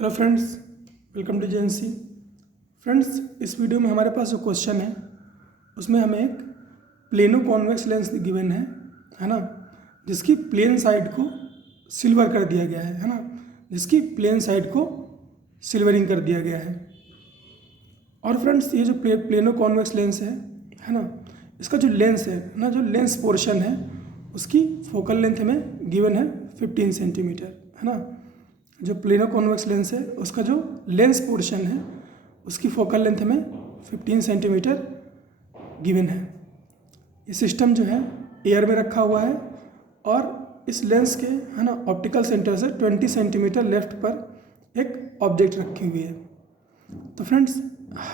Hello friends, welcome to JNC. Friends, इस video में हमारे पास जो क्वेश्चन है उसमें हमें एक प्लेनो कॉन्वेक्स लेंस गिवन है ना, जिसकी प्लेन साइड को सिल्वर कर दिया गया है ना, जिसकी प्लेन साइड को सिल्वरिंग कर दिया गया है। और फ्रेंड्स, ये जो प्लेनो कॉन्वेक्स लेंस है ना, इसका जो लेंस है ना, जो लेंस पोर्शन है उसकी फोकल लेंथ हमें गिवन है 15 सेंटीमीटर है ना। जो प्लेनो कॉन्वेक्स लेंस है उसका जो लेंस पोर्शन है उसकी फोकल लेंथ हमें 15 सेंटीमीटर गिवन है। ये सिस्टम जो है एयर में रखा हुआ है और इस लेंस के है ना ऑप्टिकल सेंटर से 20 सेंटीमीटर लेफ्ट पर एक ऑब्जेक्ट रखी हुई है। तो फ्रेंड्स,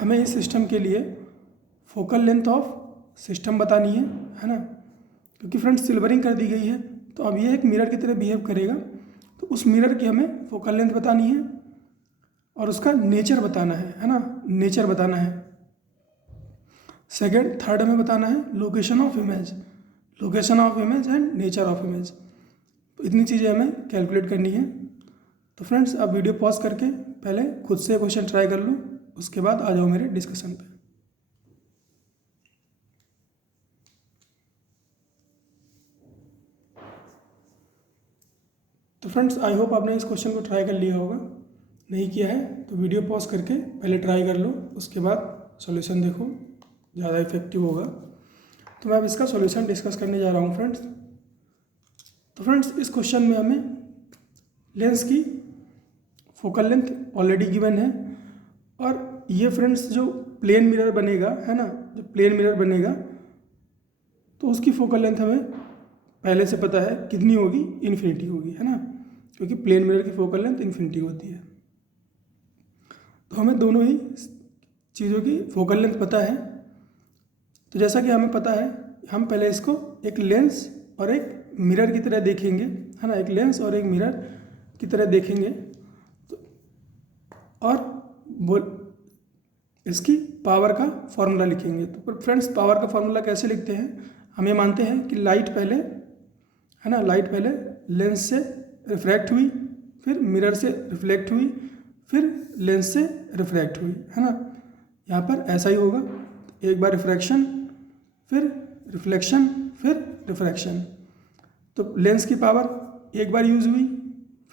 हमें इस सिस्टम के लिए फोकल लेंथ ऑफ सिस्टम बतानी है ना, क्योंकि फ्रेंड्स सिल्वरिंग कर दी गई है तो अब ये एक मिरर की तरह बिहेव करेगा। तो उस मिरर की हमें फोकल लेंथ बतानी है और उसका नेचर बताना है ना, नेचर बताना है। सेकंड, थर्ड हमें बताना है location of image, location of image and nature of image. तो इतनी चीज़ें हमें कैलकुलेट करनी है। तो फ्रेंड्स, आप वीडियो पॉज करके पहले खुद से क्वेश्चन ट्राई कर लो, उसके बाद आ जाओ मेरे डिस्कशन पे। तो फ्रेंड्स, आई होप आपने इस क्वेश्चन को ट्राई कर लिया होगा। नहीं किया है तो वीडियो पॉज करके पहले ट्राई कर लो, उसके बाद सॉल्यूशन देखो, ज़्यादा इफेक्टिव होगा। तो मैं अब इसका सॉल्यूशन डिस्कस करने जा रहा हूँ फ्रेंड्स। तो फ्रेंड्स, इस क्वेश्चन में हमें लेंस की फोकल लेंथ ऑलरेडी गिवन है और ये फ्रेंड्स जो प्लेन मिरर बनेगा है ना, जो प्लेन मिरर बनेगा तो उसकी फोकल लेंथ हमें पहले से पता है कितनी होगी, इन्फिनिटी होगी है ना, क्योंकि प्लेन मिरर की फोकल लेंथ इन्फिनिटी होती है। तो हमें दोनों ही चीज़ों की फोकल लेंथ पता है। तो जैसा कि हमें पता है, हम पहले इसको एक लेंस और एक मिरर की तरह देखेंगे है ना, एक लेंस और एक मिरर की तरह देखेंगे। तो और वो इसकी पावर का फॉर्मूला लिखेंगे। तो फ्रेंड्स, पावर का फॉर्मूला कैसे लिखते हैं, हम ये मानते हैं कि लाइट पहले है ना, लाइट पहले लेंस से रिफ्रैक्ट हुई, फिर मिरर से रिफ्लेक्ट हुई, फिर लेंस से रिफ्रैक्ट हुई है ना। यहाँ पर ऐसा ही होगा, एक बार रिफ्रैक्शन, फिर रिफ्लेक्शन, फिर रिफ्रैक्शन। तो लेंस की पावर एक बार यूज़ हुई,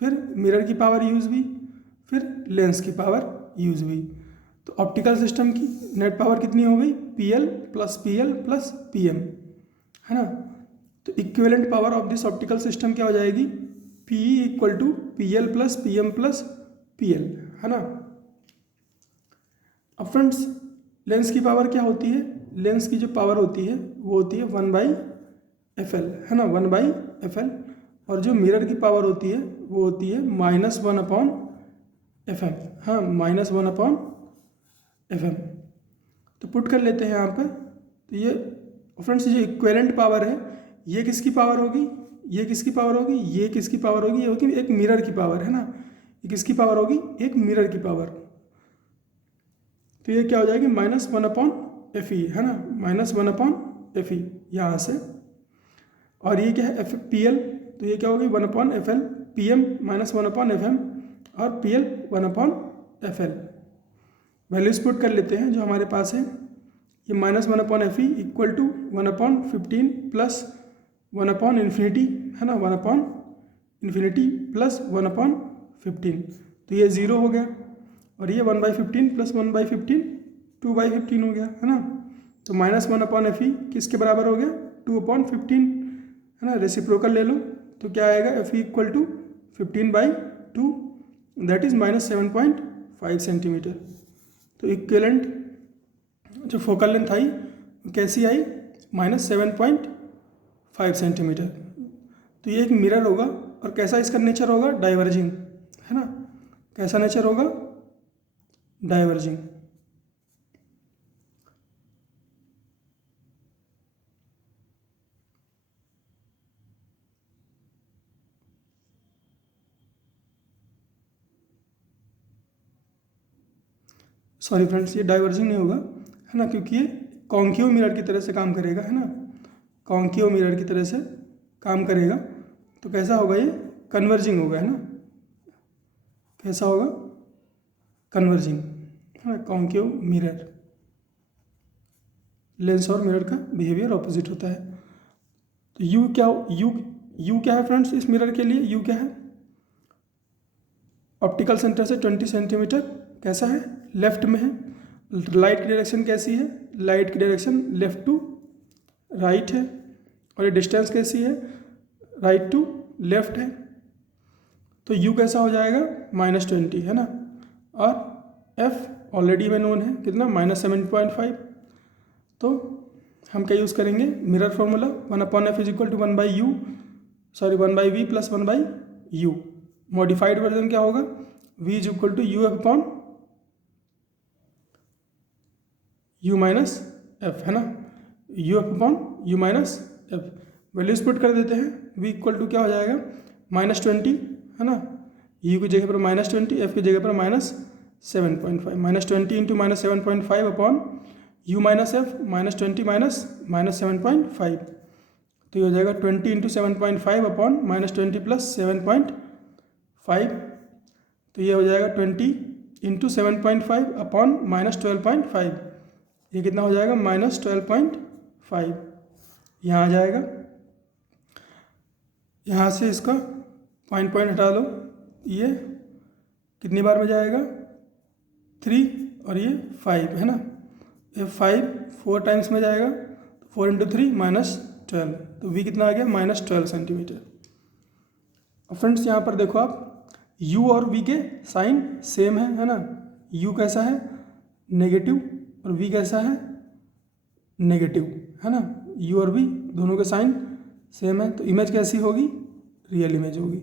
फिर मिरर की पावर यूज़ हुई, फिर लेंस की पावर यूज़ हुई। तो ऑप्टिकल सिस्टम की नेट पावर कितनी हो गई, PL प्लस PM है ना। तो equivalent power of this optical system क्या हो जाएगी, PE equal to PL plus PM plus PL है ना। अब फ्रेंड्स, लेंस की पावर क्या होती है, लेंस की जो पावर होती है वो होती है 1/FL है ना, 1/FL। और जो मिरर की पावर होती है वो होती है -1/FM, हाँ, -1/FM। तो पुट कर लेते हैं यहाँ पर। तो ये फ्रेंड्स, जो इक्विवेलेंट पावर है ये किसकी पावर होगी, ये किसकी पावर होगी, ये किसकी पावर होगी, ये होगी एक मिरर की पावर है ना। ये किसकी पावर होगी, एक मिरर की पावर। तो ये क्या हो जाएगी, -1/FE है ना, -1/FE यहाँ से। और ये क्या है, PL, तो ये क्या होगी 1/FL, PM -1/FM और PL 1/FL। वैल्यूज पुट कर लेते हैं जो हमारे पास है। ये -1/FE इक्वल टू 1/15 प्लस 1/∞ है ना, 1/∞ प्लस 1/15। तो ये 0 हो गया और ये 1/15 प्लस 1/15 2/15 हो गया है ना। तो -1/FE किसके बराबर हो गया, 2/15 है ना। रेसिप्रोकल ले लो तो क्या आएगा, FE equal to 15/2, that is -7.5 centimetre. तो इक्विवेलेंट जो फोकल लेंथ आई कैसी आई, -7.5 सेंटीमीटर। तो ये एक मिरर होगा और कैसा इसका नेचर होगा, डाइवर्जिंग है ना। कैसा नेचर होगा, डाइवर्जिंग। सॉरी फ्रेंड्स, ये डाइवर्जिंग नहीं होगा है ना, क्योंकि ये कॉन्केव मिरर की तरह से काम करेगा है ना, कॉन्केव मिरर की तरह से काम करेगा। तो कैसा होगा, ये कन्वर्जिंग होगा है ना। कैसा होगा, कन्वर्जिंग, है ना, कॉन्केव मिरर। लेंस और मिरर का बिहेवियर ऑपोजिट होता है। तो यू क्या है फ्रेंड्स इस मिरर के लिए? यू क्या है? ऑप्टिकल सेंटर से 20 सेंटीमीटर कैसा है? लेफ्ट में है। लाइट की डायरेक्शन कैसी है? लाइट की डायरेक्शन लेफ्ट टू राइट है। और ये डिस्टेंस कैसी है? राइट टू लेफ्ट है। तो u कैसा हो जाएगा? -20, है ना। और f ऑलरेडी में नोन है, कितना? -7.5। तो हम क्या यूज़ करेंगे? Mirror formula 1/f = 1/v + 1/u। Modified version क्या होगा? v = uf/u-f, है ना। uf/u-f वैल्यूज पुट कर देते हैं। v = क्या हो जाएगा? -20, है ना। u की जगह पर -20, f की जगह पर -7.5। -20 × -7.5 अपॉन u - f -20 - 7.5। तो ये हो जाएगा 20 × 7.5 अपॉन -20 + 7.5। तो ये हो जाएगा 20 × 7.5 अपॉन -12.5। ये कितना हो जाएगा? -12.5। यहाँ आ जाएगा। यहाँ से इसका पॉइंट हटा लो। ये कितनी बार में जाएगा? 3 और ये 5, है ना। ये 5 4 टाइम्स में जाएगा। 4 × 3 -12। तो v कितना आ गया? -12 सेंटीमीटर। और फ्रेंड्स यहाँ पर देखो आप, u और v के साइन सेम है ना। u कैसा है? नेगेटिव। और v कैसा है? नेगेटिव, है ना। u और v दोनों के साइन सेम है। तो इमेज कैसी होगी? रियल इमेज होगी।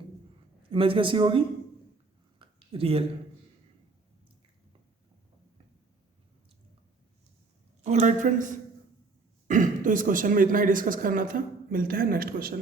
इमेज कैसी होगी? रियल। ऑल राइट फ्रेंड्स, तो इस क्वेश्चन में इतना ही डिस्कस करना था। मिलते हैं नेक्स्ट क्वेश्चन।